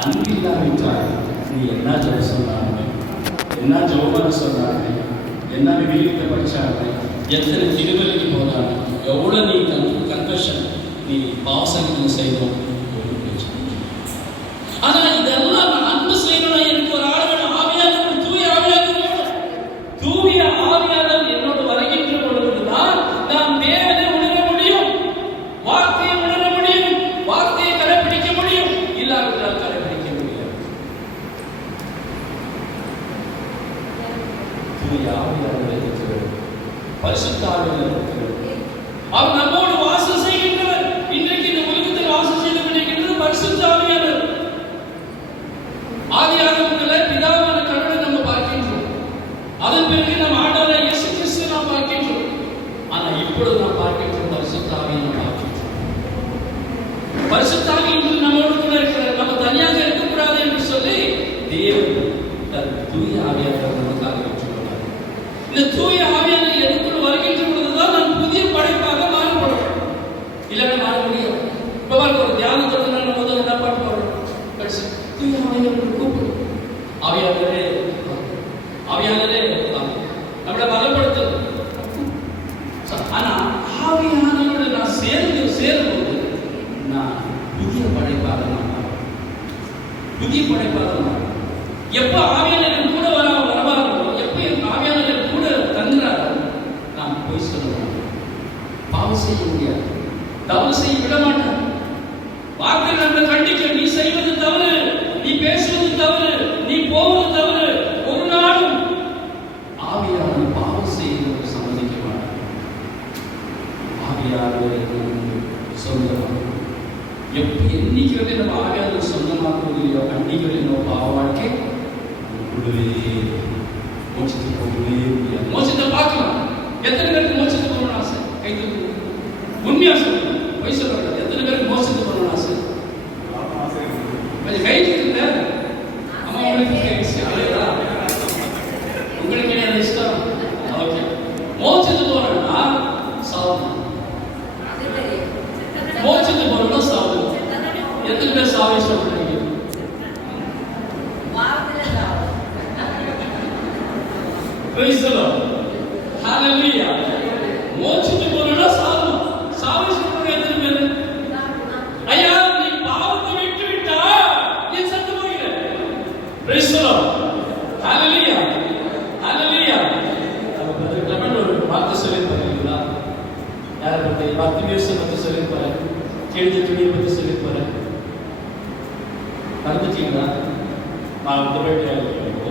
அன்பில்லாவிட்டால் நீ என்ன ஜெபம் சொன்னாங்க, என்ன ஜெபம் சொன்னாங்க, என்ன விழிக்க படிச்சாங்க, எத்தனை திருவள்ளிக்கு போனாங்க, எவ்வளோ நீ கன்ஃபெஷன் நீ பாவசங்கள் செய்தோம். ஆனால் இதெல்லாம் நான் அன்பு செய்யணும். எனக்கு ஒரு ஆள் வேணும், ஆவியானவர், தூய ஆவியானவர் வேணும். தூய ஆவியானவர் என்னோட வருகின்ற பொழுதுதான் நாம் தேவனை உணர முடியும், வார்த்தையை உணர முடியும், வார்த்தையை கடைபிடிக்க முடியும். இல்லாவிட்டால் கடைபிடிக்க முடியாது. தூய ஆவியானவர் இருக்கிறார், பரிசுத்த ஆவியானவர் இருக்கிறார். அவர் நம்மோடு வாசம் செய்கின்றவர். இன்றைக்கு இந்த உலகத்தில் வாசம் செய்து கொண்டிருக்கின்றது பரிசுத்த ஆவியானவர். ஆதியாகமத்தில் பிதாவான கடவுளை நம்ம பார்க்கின்றோம். அதன் பிறகு நம்ம ஆண்டவராகிய இயேசு கிறிஸ்துவை நாம் பார்க்கின்றோம். ஆனால் இப்பொழுது நாம் பார்க்கின்றோம் பரிசுத்த ஆவியை நாம் பார்க்கின்றோம். பரிசுத்த ஆவி இன்று நம்மோடு கூட இருக்கிறார். நம்ம தனியாக இருக்கக்கூடாது என்று சொல்லி தேவன் தன் தூய ஆவியானவரை நமக்காக பெற்றுக்கொண்டார். இந்த தூய ஆவியானவர் எனக்குள் வருகின்ற பொழுதுதான் நான் புதிய படைப்பாக மாறப்படும். இல்லைன்னா மாற முடியாது. இப்போ ஒரு தியானத்தோடு நான் முதல்ல என்ன பாட்டு பாடுறோம், தூய ஆவியானவரை கூப்பிடு. ஆவியானவரே, ஆவியானவரே நம்மளை பலப்படுத்து. ஆனா ஆவியானவரோடு நான் சேரும்போது நான் புதிய படைப்பாக மாறுவேன். புதிய படைப்பாக மாறுவேன். எப்ப ஆவியானவர் கூட வரவாரோ, எப்ப என் ஆவியானவர் கூட தங்குறாரோ, நான் போய் சொல்லுவேன். பாவம் செய்ய முடியாது, தவறு செய்ய விட மாட்டேன். வார்த்தை நம்மை கண்டிக்க, நீ செய்வது தவறு, நீ பேசுவது தவறு, நீ போவது தவறு. ஒரு நாளும் ஆவியானவர் பாவம் செய்வது சம்மதிக்க மாட்டார். ஆவியானவர் சொந்தமாக என்னைக்கு வந்து நம்ம ஆவியானவர் சொந்தமாக்குவது இல்லையோ, அன்னைக்கு நம்ம பாவ வாழ்க்கை மோட்சத்துக்கு போகவே முடியாது. மோட்சத்தை பார்க்கலாம். எத்தனை பேருக்கு மோட்சத்துக்கு போகணும்னு ஆசை? கை தூக்கு. உண்மையா சொல்லணும், பொய் சொல்லக்கூடாது. எத்தனை பேருக்கு மோட்சத்துக்கு போகணும்னு ஆசை? கொஞ்சம் கை தூக்குங்க. அம்மா உங்களுக்கு உங்களுக்கு என்ன இஷ்டம்? ஓகே. மோட்சத்துக்கு போறோம்னா சாவணும். மோட்சத்துக்கு போறோம்னா சாவணும். எத்தனை பேர் சாவ இஷ்டப்படுறீங்க? Praise the Lord. Hallelujah. மோட்சத்துக்கு போறோம்னா சாவணும். சாவ இஷ்டப்படுற எத்தனை பேர்? ஐயா, நீ பாவத்தை விட்டு விட்டா நீ செத்து போகிற. Praise the Lord. Hallelujah. Hallelujah. அப்ப கமெண்ட் ஒரு வார்த்தை சொல்லி பாருங்களா? யாரை பத்தி? பர்த்திமேயுவை பத்தி சொல்லி பாரு. கேள்வி துணியை பத்தி சொல்லி பாரு. மறந்துட்டீங்களா? மறந்து போயிட்டாரு.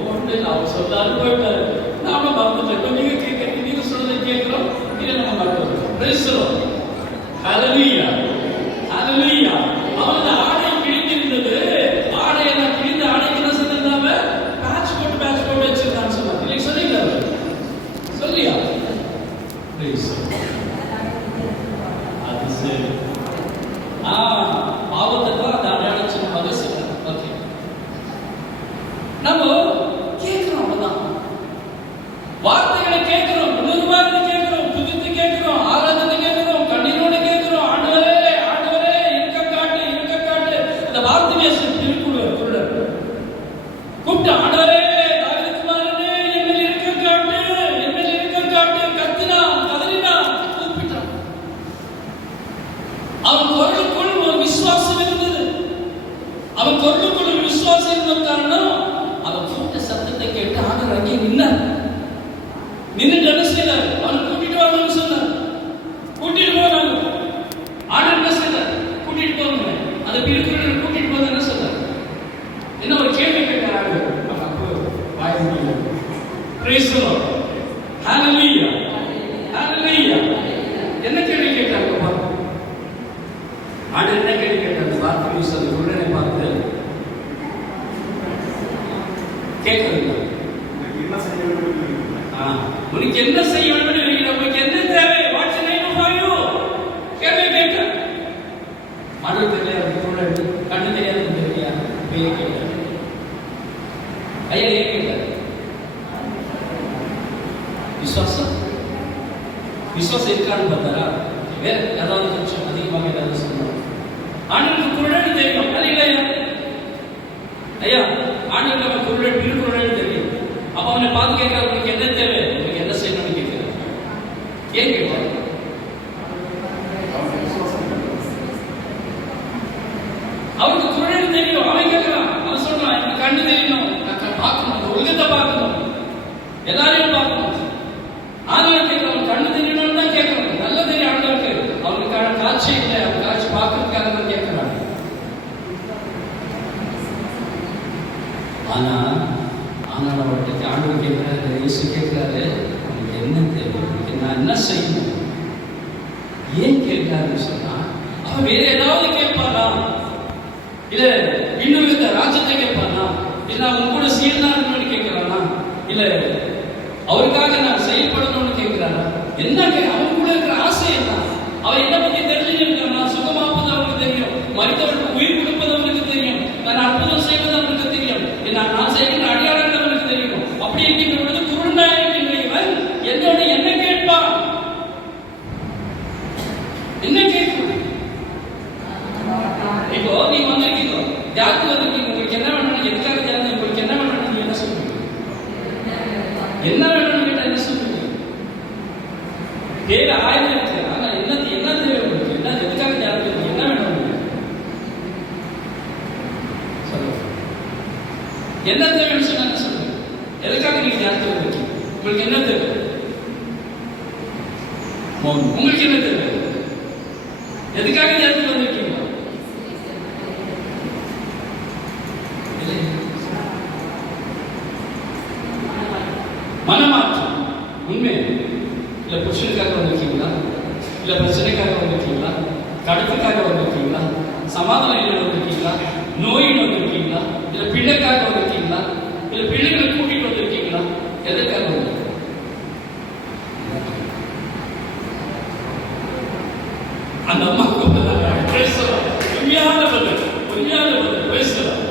ஒன்று அவர் சொல்லாரு போயிட்டாரு. நாம மறந்துட்டோம். நீங்க கேட்க, நீங்க சொல்றதை கேட்கிறோம். இதை நம்ம மறந்துட்டோம். Praise the Lord. Hallelujah. Hallelujah. அவனது ஆடை கிழிந்திருந்தது. ஆடையை நான் கிழிந்த ஆடைக்கு என்ன சொன்னாங்க? பேட்ச் போட்டு வச்சிருக்கான்னு சொன்னாங்க. இல்லையா? சொல்லிங்களா? சொல்லியா? Praise. அது சரி. பாவத்தை தான் அந்த அடையாளம் சொன்னாங்க. ஓகே. நம்ம கேட்கிறோம், அவ்வளவுதான். வார்த்தைகளை கேட்கிறோம், உணர்வார்த்தை கேட்கிறோம், துதித்து கேட்கிறோம், ஆராதனை கேட்கிறோம், கண்ணீரோடு கேட்கிறோம். ஆண்டவரே, ஆண்டவரே, இருக்க காட்டு, இருக்க காட்டு. அந்த வார்த்தையை திருக்குறள் கூப்பிட்டு, ஆண்டவரே, தாவீதுகுமாரனே, என்னில் இருக்க காட்டு, என்னில் இருக்க காட்டு. கத்தினான், கதறினான், கூப்பிட்டான். அவன் குரலுக்குள் ஒரு விசுவாசம் இருந்தது. அவன் குரலுக்குள் ஒரு விசுவாசம் இருந்த காரணம், அவன் கூப்பிட்ட சத்தத்தை கேட்டு ஆண்டவர் அங்கே நின்னார். நின்னுட்டு என்ன செய்தார்? அவன் கூட்டிட்டு வாங்கன்னு சொன்னார். கூட்டிட்டு போனாங்க. ஆண்டவர் என்ன செய்தார்? கூட்டிட்டு போங்க. அந்த திருக்குறள் கூட்டிட்டு போங்க என்ன சொன்னார்? என்ன ஒரு கேள்வி கேட்டாங்க. வாய் மூடல. Praise the Lord. Hallelujah. Hallelujah. என்ன கேள்வி கேட்டாங்க பாருங்க. ஆண்டவர் என்ன கேள்வி கேட்டார்? வார்த்தை சொல்லி உடனே பார்த்து கேட்கறீங்க. உனக்கு என்ன செய்ய வேண்டும்? உங்களுக்கு என்ன தேவை? What's night for you? கேள்வி கேட்க. ஆண்டவர் தெரியாது, கண்ணு தெரியாது, தெரியலையா? பேய் கேட்டார். ஐயா ஏன் கேட்டார்? விசுவாசம் இருக்கான்னு பார்த்தாரா? வேற ஏதாவது கொஞ்சம் அதிகமாக ஏதாவது சொன்னார். ஆண்டவருக்கு குரல் தெரியும். இல்லையா? ஐயா ஆண்டவர் நம்ம குருடன் திருக்குறள் தெரியும். அப்ப அவனை பார்த்து கேட்கிறார், உங்களுக்கு என்ன தேவை, உங்களுக்கு என்ன செய்யணும்னு கேட்கிறார். ஏன் கேட்டார்? அவருக்கு குருடன் தெரியும். அவன் கேட்கிறான், அவன் சொல்றான், எனக்கு கண்ணு தெரியணும், நான் பார்க்கணும், அந்த உலகத்தை பார்க்கணும், எல்லாரையும் பார்க்கணும். ஆனாலும் கேட்கிறவன் கண்ணு தெரியணும்னு தான் கேட்கறான். நல்ல தெரியும் ஆண்டவருக்கு. அவனுக்கான காட்சி இல்லை, அவன் காட்சி பார்க்கறதுக்காக தான் கேட்கிறான். ஆனால் அவர்கிட்ட ஆண்டவர் கேட்கிறாரு, இயேசு கேட்கிறாரு, உனக்கு என்ன தேவை, உனக்கு நான் என்ன செய்யணும்? ஏன் கேட்கிறாருன்னு சொன்னா, அவன் வேற ஏதாவது கேட்பானா, இல்ல இன்னும் இந்த ராஜ்யத்தை கேட்பானா, இல்ல நான் உங்க கூட சீர்னா இருக்கணும்னு கேட்கிறானா, இல்ல அவருக்காக நான் செயல்படணும்னு கேட்கிறானா, என்ன அவன் கூட இருக்கிற ஆசை என்ன? அவன் என்ன பத்தி தெரிஞ்சுக்கிறானா? சுகமாப்பது அவனுக்கு தெரியும், மரித்தவர்களுக்கு உயிர் கொடுப்பது அவனுக்கு தெரியும், நான் அற்புதம் செய்வது அவனுக்கு தெரியும், நான் செய்கிற அடையாளங்கள் அவனுக்கு தெரியும். அப்படி இருக்கின்ற பொழுது குருடனா இருக்கின்ற இவன் என்னோட என்ன கேட்பான்? என்ன கேட்கும்? இப்போ நீ வந்திருக்கீங்க, தியானத்துக்கு வந்திருக்கீங்க, உங்களுக்கு என்ன வேணும், எதுக்காக தியானம், உங்களுக்கு என்ன வேணும், நீங்க என்ன சொல்லுவீங்க? என்ன வேணும்னு கேட்டா என்ன சொல்லுவீங்க? தேவை ஆயிரம் இருக்கு, ஆனா என்ன தேவை உங்களுக்கு, என்ன எதுக்காக தியானத்துக்கு என்ன வேணும், என்ன தேவைன்னு சொன்னா என்ன சொல்லுங்க? எதுக்காக நீங்க தியானத்துக்கு வந்திருக்கீங்க? உங்களுக்கு என்ன தேவை? உங்களுக்கு என்ன தேவை? எதுக்காக தியானத்துக்கு வந்திருக்கீங்க? மனமாற்றம். உண்மை இல்ல, புருஷனுக்காக வந்திருக்கீங்களா, இல்ல பிரச்சனைக்காக வந்திருக்கீங்களா, கடுப்புக்காக வந்திருக்கீங்களா, சமாதானம் இல்லை வந்திருக்கீங்களா, நோயில் வந்திருக்கீங்களா, இல்ல பிள்ளைக்காக வந்திருக்கீங்களா, இல்ல பிள்ளைகளை கூட்டிட்டு வந்திருக்கீங்களா, எதற்காக வந்திருக்கீங்க? அந்த அம்மாவுக்கு பேசலாம், உண்மையான பதில், உண்மையான பதில் பேசலாம்.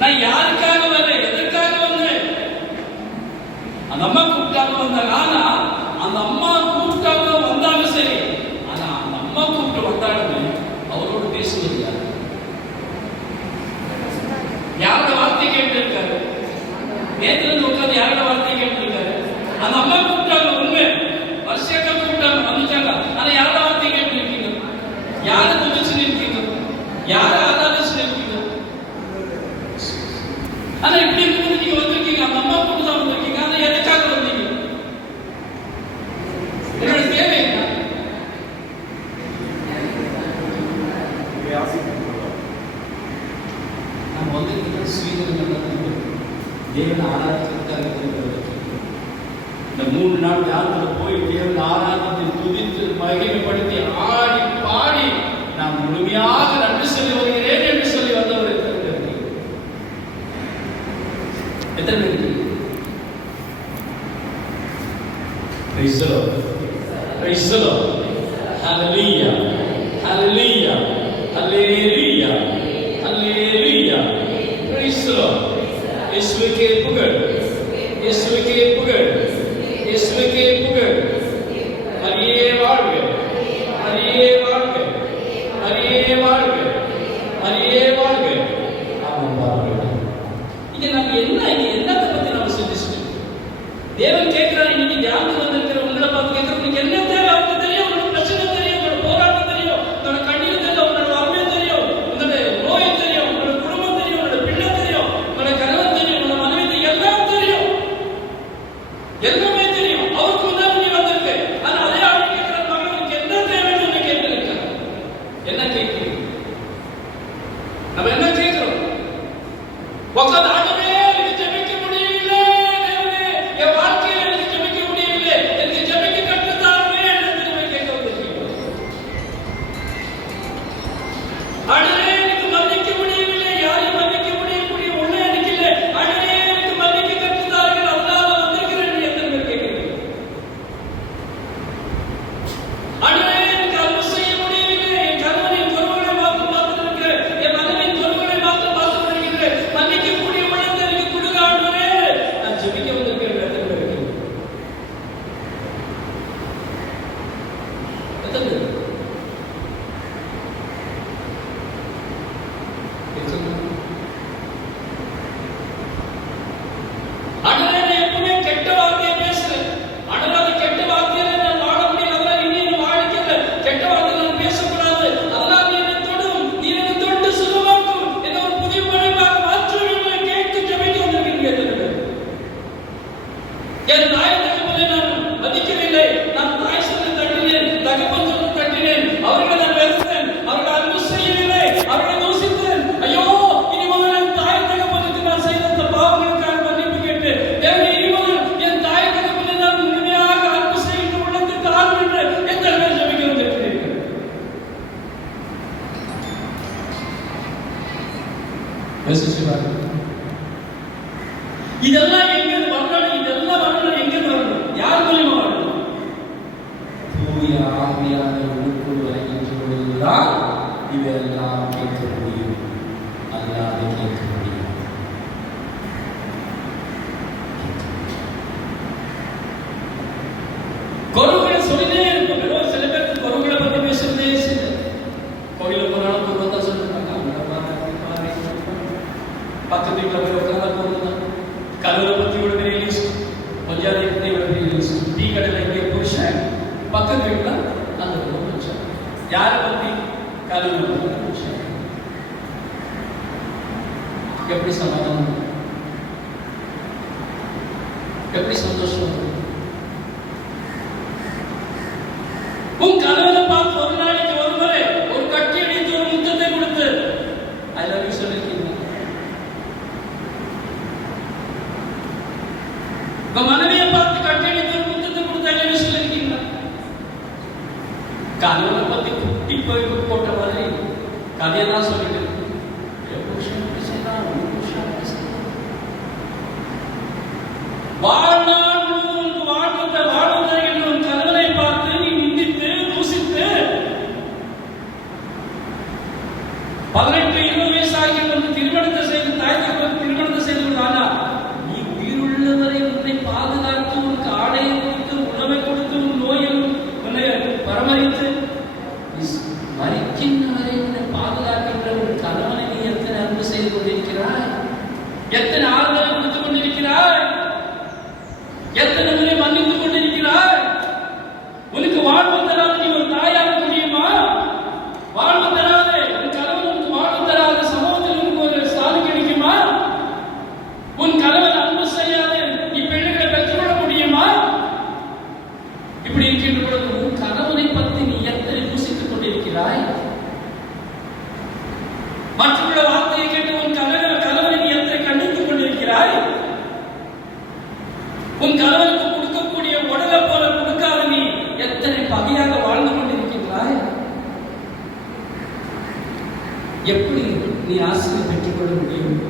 நான் யாருக்காக வரேன், எதற்காக வந்தேன்? அந்த அம்மா கூப்பிட்டாங்க வந்தாங்க. ஆனா அந்த அம்மா கூப்பிட்டாங்க வந்தாங்க சரி, ஆனா அந்த அம்மா கூப்பிட்டு வந்தாலுமே அவரோடு பேசுவது யார்? யாரோட வார்த்தை கேட்டு இருக்காரு? நேற்று இருந்து உட்காந்து யாரோட வார்த்தை கேட்டு இருக்காரு? அந்த அம்மா கூப்பிட்டாங்க, உண்மை வருஷக்கா கூப்பிட்டாங்க வந்துட்டாங்க, ஆனா யாரோட வார்த்தை கேட்டு இருக்கீங்க? யாரை துணிச்சு இருக்கீங்க? யாரை ஆராதிச்சு இருக்கீங்க? ஆனா இப்படி இருக்கும்போது நீங்க வந்திருக்கீங்க, அந்த அம்மா கூப்பிட்டு தான் வந்திருக்கீங்க, ஆனா எதுக்காக வந்தீங்க? என்னோட தேவை என்ன? நம்ம வந்து ஸ்வீதர்கள் தேவனை ஆராதிக்கிறதுக்காக இந்த 3 நாள் தியானத்தில் போய் தேவனை ஆராதித்து துதித்து மகிமைப்படுத்தி ஆடி பாடி நான் முழுமையாக நன்றி சொல்லி வருகிறேன் என்று சொல்லி வந்தவர் எத்தனை பேர்? Praise the Lord. Praise the Lord. Hallelujah. Hallelujah. Hallelujah. Hallelujah. Praise the Lord. இயேசுவுக்கே புகழ். இயேசுவுக்கே புகழ். இயேசுவுக்கே புகழ். ஹரியே வாழ்க. ஹரியே வாழ்க. ஹரியே வாழ்க. ஹரியே வாழ்க. ஆமென். வாழ்க. இங்க நம்ம என்னத்தை பத்தி நம்ம சிந்திச்சுட்டு தேவன் கேட்கிறார். இன்னைக்கு தியானத்துக்கு வந்திருக்கிற உங்களை பார்த்து கேட்கிற, உங்களுக்கு என்ன தேவை? அவருக்கு தெரியும், உங்களுக்கு பிரச்சனை தெரியும், உங்களோட போராட்டம் தெரியும், உங்களோட கண்ணீர் தெரியும், உங்களோட வறுமை தெரியும், உங்களோட நோய் தெரியும், உங்களோட குடும்பம் தெரியும், உங்களோட பிள்ளை தெரியும், உங்களோட கணவன் தெரியும், உங்களோட மனைவி எல்லாம் தெரியும், எல்லாமே தெரியும். அவருக்கு முன்னாடி நீ வந்திருக்கு. ஆனா அதே ஆள் கேட்கிற மகனுக்கு என்ன தேவைன்னு கேட்டு இருக்காங்க. என்ன கேட்கிறீங்க? நம்ம என்ன கேட்கிறோம்? உட்காந்து ஆண்டவே எனக்கு ஜெபிக்க முடியவில்லை, என் வாழ்க்கையில் எனக்கு ஜெபிக்க முடியவில்லை, எனக்கு ஜெபிக்க கற்றுத்தாருமே என்று திரும்ப கேட்க வந்திருக்கீங்க. ஆண்டவே எனக்கு மன்னிக்க முடியவில்லை, யாரையும் மன்னிக்க முடியக்கூடிய உள்ள எனக்கு இல்லை, ஆண்டவே எனக்கு மன்னிக்க கற்றுத்தார்கள், அதனால வந்திருக்கிறேன் எத்தனை பேர் கேட்கிறீங்க? ஆண்டவே எனக்கு அன்பு செய்ய முடியவில்லை, என் கணவனின் பொறுப்புகளை பார்த்துருக்கிறேன், என் மகனின் பொறுப்புகளை பார்த்துருக்கிறேன், மன்னிக்கக்கூடிய உள்ளத்தை எனக்கு கொடுங்க ஆண்டவரே, நான் ஜெபிக்க வந்திருக்கிறேன். எத்தனை பேர் இருக்கீங்க? எத்தனை பேர்? இதெல்லாம் எங்க வரணும்? இதெல்லாம் வரணும் எங்க வரணும்? யார் மூலியமா வரணும்? தூய ஆவியானவருக்குள் வருகின்ற பொழுதுதான் இதெல்லாம் கேட்க முடியும். அல்லாத கேட்க முடியும். கொருகளை சொல்லிட்டே இருக்கும். வெறும் சில பேருக்கு கொருகளை பத்தி பேசுறதே சில கோயிலுக்கு போனாலும் கொருவா சொல்லிருக்காங்க. பக்கத்து வீட்டுல போய் உட்கார்ந்தா போதுதான். கருவலை பத்தி இவ்வளவு பெரிய லிஸ்ட், பஞ்சாதி பத்தி இவ்வளவு பெரிய லிஸ்ட், டீ கடையில இங்கே புருஷன், பக்கத்து வீட்டுல அந்த புருஷன், யாரை பத்தி கருவலை பத்தி புருஷன். எப்படி சமாதானம், எப்படி சந்தோஷம்? உன் கணவனை பார்த்து ஒரு நாளைக்கு ஒரு முறை ஒரு கட்டி அடித்து ஒரு முத்தத்தை கொடுத்து ஐ லவ் யூ சொல்லிருக்கீங்க. உங்க மனைவியை பார்த்து கட்டி அடித்து ஒரு முத்தத்தை கொடுத்து ஐ லவ் யூ சொல்லிருக்கீங்க. கணவனை பத்தி குட்டி போய் போட்ட மாதிரி கதையெல்லாம் சொல்லிட்டு வாழ்நாள் முழுவதும் வாழ்வதை உன் கணவனை பார்த்து நீ நிந்தித்து தூசித்து 18-20 வயசு ஆகிய திருமணத்தை செய்து தாய் தகவல் திருமணத்தை செய்து விடானா நீ உயிருள்ளவரை உன்னை பாதுகாத்து உனக்கு ஆடையை கொடுத்து உணவை கொடுத்து உன் நோயில் உன்னை பராமரித்து மறிக்கின்றவரை உன்னை பாதுகாக்கின்ற ஒரு கணவனை நீ எத்தனை அன்பு செய்து கொண்டிருக்கிறாய்? எத்தனை ஆறுதலை கொடுத்துக் கொண்டிருக்கிறாய்? எத்தனை முறை மன்னித்துக் கொண்டிருக்கிறாய்? உனக்கு வாழ்வு தராது நீ ஒரு தாயாக முடியுமா? வாழ்வு தராது உன் கணவன் உனக்கு வாழ்வு தராத சமூகத்தில் உனக்கு ஒரு ஸ்தானம் கிடைக்குமா? உன் கணவன் அன்பு செய்யாது நீ பிள்ளைகளை பெற்றுக்கொள்ள முடியுமா? இப்படி இருக்கின்ற பொழுது உன் கணவனை பற்றி நீ எத்தனை பூசித்துக் கொண்டிருக்கிறாய்? மற்றவர்கள வார்த்தையை கேட்டு உன் கணவனை நீ எத்தனை கண்டித்துக் கொண்டிருக்கிறாய்? உன் கணவனுக்கு கொடுக்கக்கூடிய உடலை போல கொடுக்காத நீ எத்தனை பகையாக வாழ்ந்து கொண்டிருக்கிறாய்? எப்படி நீ ஆசீர்வாதம் பெற்றுக்கொள்ள முடியும்?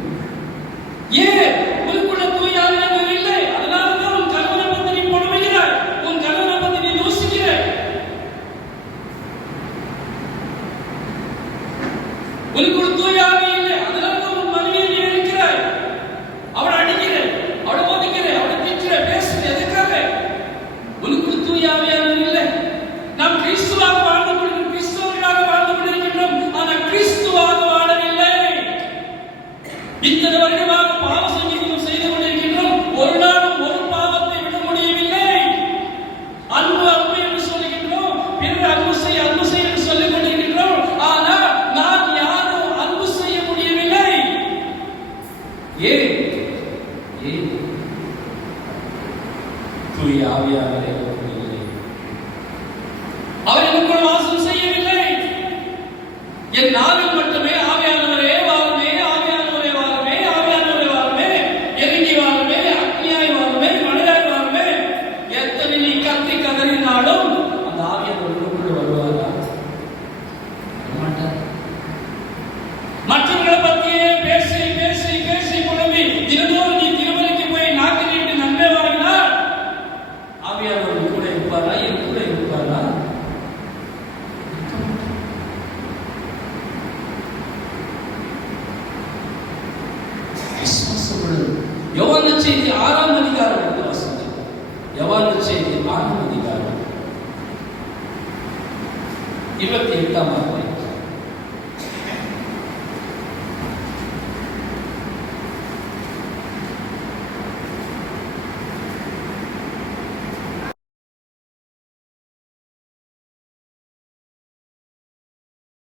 ஏன் உனக்குள்ள தூய ஆவியானவர் இல்லை? அதனாலதான் உன் கணவனை பற்றி நீ புலம்புகிறாய், உன் கணவனை பற்றி நீ யோசிக்கிறாய். உனக்குள்ள தூய ஆவி இல்லை, அதனாலதான் உன் மனைவியை நீ இருக்கிறாய். அவளை அடிக்கிறாய், அவளை ஒதுக்கிறாய், அவளை திட்டுறாய், பேசுற எதுக்காக? உனக்குள்ள தூய ஆவியானவர் இல்லை. நாம் கிறிஸ்துவாக வாழ்ந்து கொண்டிருக்கிறோம், கிறிஸ்துவர்களாக வாழ்ந்து கொண்டிருக்கின்றோம். ஆனால் கிறிஸ்துவாக வாழவில்லை. இத்தனை வருடமாக பாவ சங்கீதம் செய்து கொண்டிருக்கின்றோம். ஒரு நாளும் ஒரு பாவத்தை விட முடியவில்லை. அன்பு அன்பு என்று சொல்லுகின்றோம், பிறகு அன்பு செய்ய என்று சொல்லிக் கொண்டிருக்கின்றோம். ஆனால் நான் யாரும் அன்பு செய்ய முடியவில்லை. ஏன்? தூய ஆவியானவரை இல்லை, அவர் எனக்குள் வாசம் செய்யவில்லை. என் நாவில் மட்டுமே ஆவியானவரே வாருமே, ஆவியானவரே வாருமே, ஆவியானவரே வாருமே, இறங்கி வாருமே, அக்னியாய் வாருமே, மழையாய் வாருமே. எத்தனை நீ கத்தி கதறினாலும் அந்த ஆவியானவர் உள்ளுக்குள் வருவாரா? மாட்டார். மற்றவர்களை பற்றியே பேசி பேசி பேசி புலம்பி தினந்தோறும் நீ திருமலைக்கு போய் நாக்கு நீட்டு நன்மை வாங்கினால் ஆவியானவர் கூட இருப்பாரா? என் கூட இருப்பாரா? யோவான் நற்செய்தி 6ஆம் அதிகாரம் எடுத்து வாசிங்க. யோவான் நற்செய்தி 6ஆம் அதிகாரம் 28ஆம் வார்த்தை.